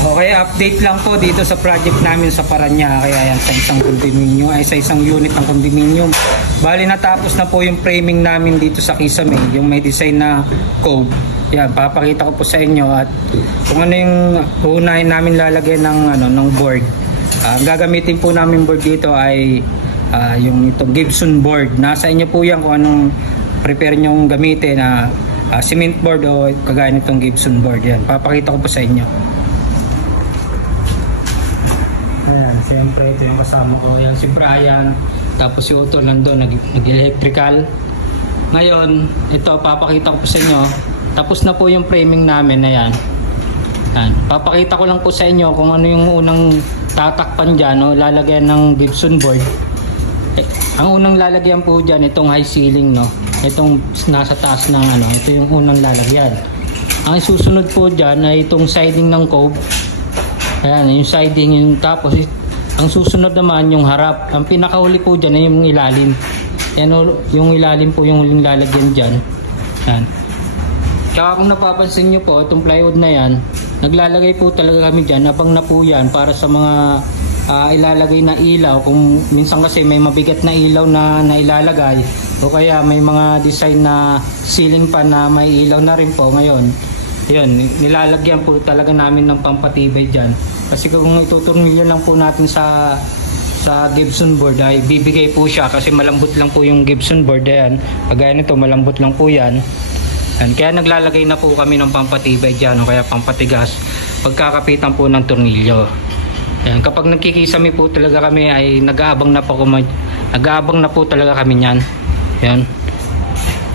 Okay, update lang po dito sa project namin sa Parañaque. Ayan, sa isang condominium, ay sa isang unit ng condominium. Bali natapos na po yung framing namin dito sa Kisame, yung may design na cove. Yan, papakita ko po sa inyo at kung ano yung uunahin namin lalagyan ng board. Ang gagamitin po namin board dito ay yung itong Gibson board. Nasa inyo po yan kung anong prepare nyo gamitin na cement board o kagaya nitong Gibson board. Yan, papakita ko po sa inyo. Ayan, siyempre ito yung kasama ko. Yan si Brian, tapos si Otto nandun, nag-electrical. Ngayon, ito papakita ko po sa inyo. Tapos na po yung framing namin na yan. Yan. Papakita ko lang po sa inyo kung ano yung unang tatakpan dyan o lalagyan ng Gibson board. Ang unang lalagyan po dyan, itong high ceiling, no? Itong nasa taas ng ito yung unang lalagyan. Ang susunod po dyan ay itong siding ng cove. Ayan, yung siding, tapos ang susunod naman yung harap. Ang pinakahuli po dyan ay yung ilalim. Ayan, yung ilalim po yung huling lalagyan dyan. Ayan. Tsaka kung napapansin nyo po, itong plywood na yan, naglalagay po talaga kami dyan, abang na po yan para sa mga ilalagay na ilaw. Kung minsan kasi may mabigat na ilaw na ilalagay, o kaya may mga design na ceiling pan na may ilaw na rin po ngayon. Yun, nilalagyan po talaga namin ng pampatibay dyan. Kasi kung ituturnilyo lang po natin sa Gibson board ay bibigay po siya kasi malambot lang po yung Gibson board. Ayan, kagaya nito malambot lang po yan. And kaya naglalagay na po kami ng pampatibay dyan o kaya pampatigas pagkakapitan po ng tornilyo. Ayan, kapag nagkikisami po talaga kami ay nag-aabang na po talaga kami niyan. Ayan.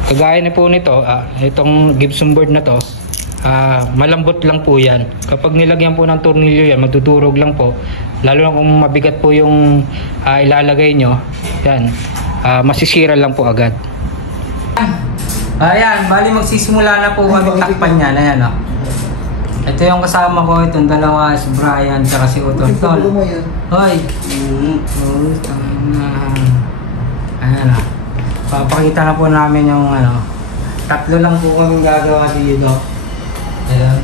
Kagaya na po nito, itong Gibson board na to, malambot lang po yan. Kapag nilagyan po ng tornilyo yan, magdudurog lang po. Lalo na kung mabigat po yung ilalagay nyo, yan, masisira lang po agad. Ayan, bali magsisimula na po kami takpan yan. Ayan, o. Ito yung kasama ko, itong dalawa, si Brian, tsaka si Utol. Hoy! Ayan, o. Papakita na po namin yung tatlo lang po kami gagawa dito. Ayan.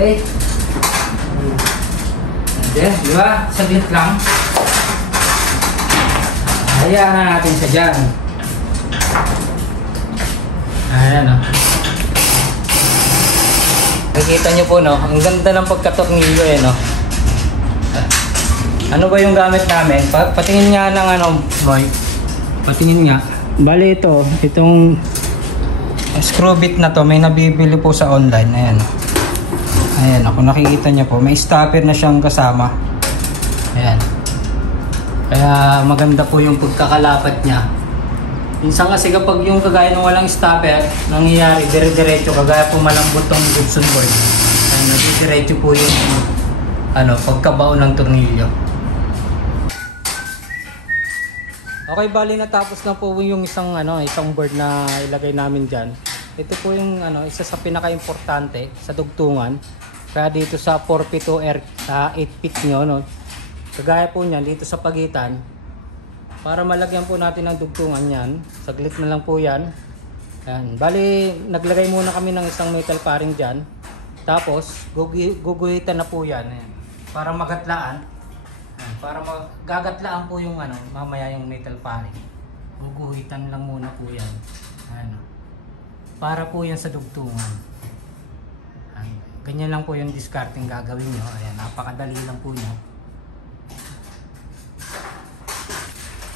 Okay. Di ba? Saglit lang. Hayaan na natin siya dyan. Ayan, o. Nakikita nyo po, no? Ang ganda ng pagkatornilyo, eh, no? Ano ba yung gamit namin? Patingin nga ng Roy. Patingin nga. Bali ito, itong screw bit na to, may nabibili po sa online. Ayan, o. Ayan, kung nakikita niya po, may stopper na siyang kasama. Ayan. Kaya maganda po yung pagkakalapat niya. Minsan kasi kapag yung kagaya ng walang stopper, nangyayari dire-diretso, kagaya po malambot tong Gibson board. Ayan, dire-diretso po yung pagkabao ng tornilyo. Okay, bali natapos na po yung isang board na ilagay namin diyan. Ito po yung isa sa pinaka-importante sa dugtungan. Kaya dito sa 4 feet to 8 feet nyo, no? Kagaya po niyan dito sa pagitan, para malagyan po natin ang dugtungan yan, saglit na lang po yan. Ayan. Bali, naglagay muna kami ng isang metal paring dyan. Tapos, guguhitan na po yan. Ayan. Para magatlaan. Ayan. Para gagatlaan po yung mamaya yung metal paring. Guguhitan lang muna po yan. Ayan. Para po yan sa dugtungan. Ganyan lang po yung discarding gagawin nyo. Ayan, napakadali lang po nyo.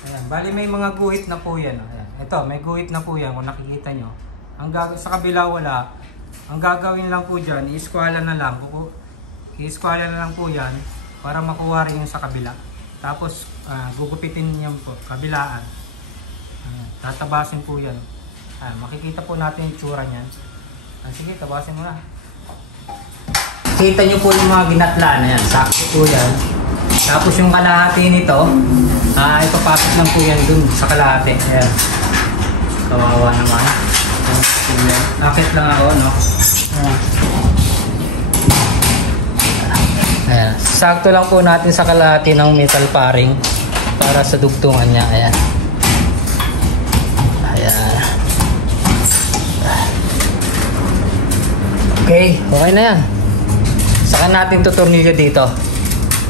Ayan, bali may mga guhit na po yan. Ayan. Ito, may guhit na po yan kung nakikita nyo. Sa kabila wala. Ang gagawin lang po dyan, i-squala na lang. I-squala na lang po yan para makuha rin yung sa kabila. Tapos, gugupitin nyo po, kabilaan. Ayan, tatabasin po yan. Ayan, makikita po natin yung tsura nyan. Sige, tabasin mo na. kita nyo po yung mga ginatla na yan. Sakto po yan. Tapos yung kalahati nito, ipapasok lang po yan dun sa kalahati. Ayan. Kawawa naman. Akit lang ako, no? Ayan. Sakto lang po natin sa kalahati ng metal paring para sa dugtungan niya. Ayan. Ayan. Okay, okay na yan. Saka natin tutornilyo dito.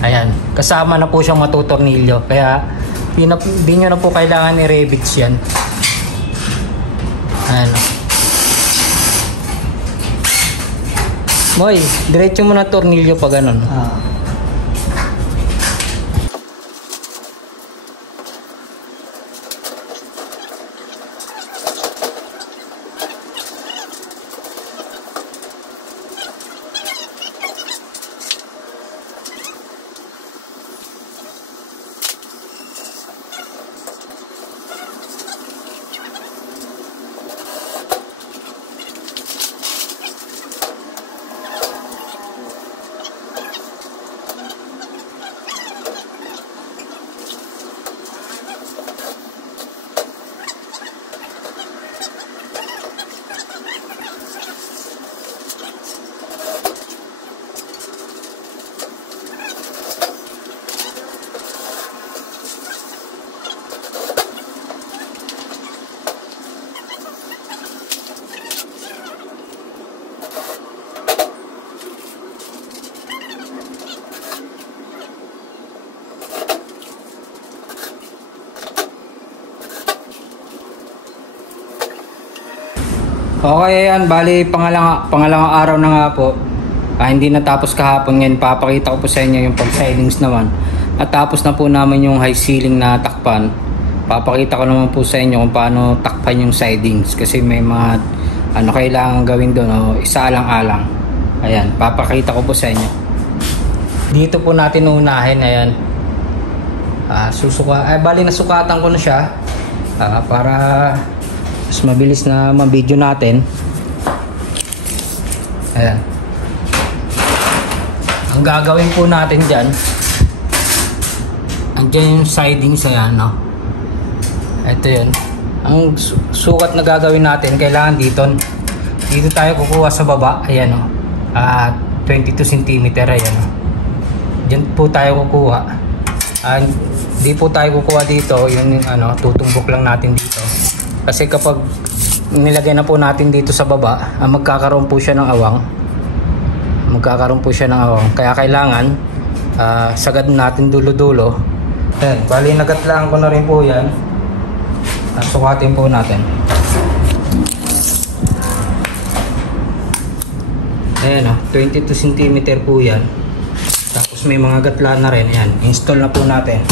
Ayan, kasama na po siyang matutornilyo. Kaya di nyo na po kailangan i-revits yan. Ayan. Moy, diretso mo na tornilyo pa ganun. Okay, ayan, bali pangalawang araw na nga po. Hindi natapos kahapon. Ngayon papakita ko po sa inyo yung pag-sidings naman. Natapos na po namin yung high ceiling na takpan. Papakita ko naman po sa inyo kung paano takpan yung sidings, kasi may mga kailangan gawin doon, isa alang-alang. Ayan, papakita ko po sa inyo. Dito po natin unahin. Ayan, bali nasukatan ko na siya para mas mabilis na ma-video natin. Ayan. Ang gagawin po natin dyan, andyan yung sidings. Ayan, no? Ito yun. Ang sukat na gagawin natin, kailangan dito tayo kukuha sa baba. Ayan, no? 22 cm. Ayan, no? Dyan po tayo kukuha. Di po tayo kukuha dito. Yung tutumbok lang natin dito. Kasi kapag nilagay na po natin dito sa baba, magkakaroon po siya ng awang. Kaya kailangan sagad natin dulo-dulo. Ayan, bali nagatlaan ko na rin po yan. Sukatin po natin. Ayan, 22 cm po yan. Tapos may mga gatlaan na rin. Ayan, install na po natin.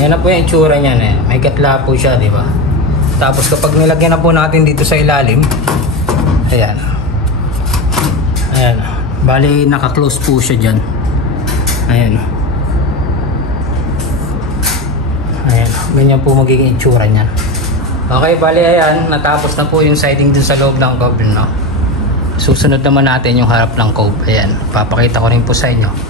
Yan na po yung itsura niyan. May gatla po siya, di ba? Tapos kapag nilagyan na po natin dito sa ilalim, ayan. Ayan. Bali naka-close po siya dyan. Ayan. Ayan. Ganyan po magiging itsura niyan. Okay, bali ayan. Natapos na po yung siding dun sa loob ng cove, no? Susunod naman natin yung harap ng cove. Ayan. Papakita ko rin po sa inyo.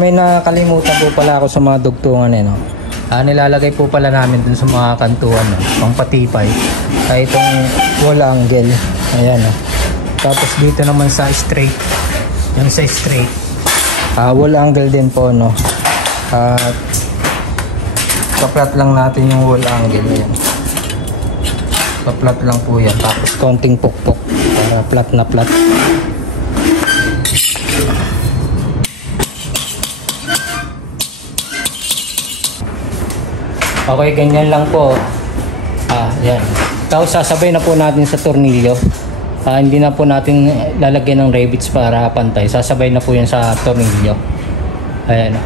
May nakalimutan po pala ako sa mga dugtungan no. Nilalagay po pala namin dun sa mga kantuan, no, pang patipay. Itong wall angle. Ayan, no. Tapos dito naman sa straight. Yung sa straight. Wall angle din po, no. Kaplat lang natin yung wall angle. Ayan. Pa-flat lang po yan. Tapos konting pukpok para flat na flat. Okay, ganyan lang po. Yan. Tapos sasabay na po natin sa tornilyo. Hindi na po natin lalagyan ng rivets para pantay. Sasabay na po yan sa tornilyo. Ayan.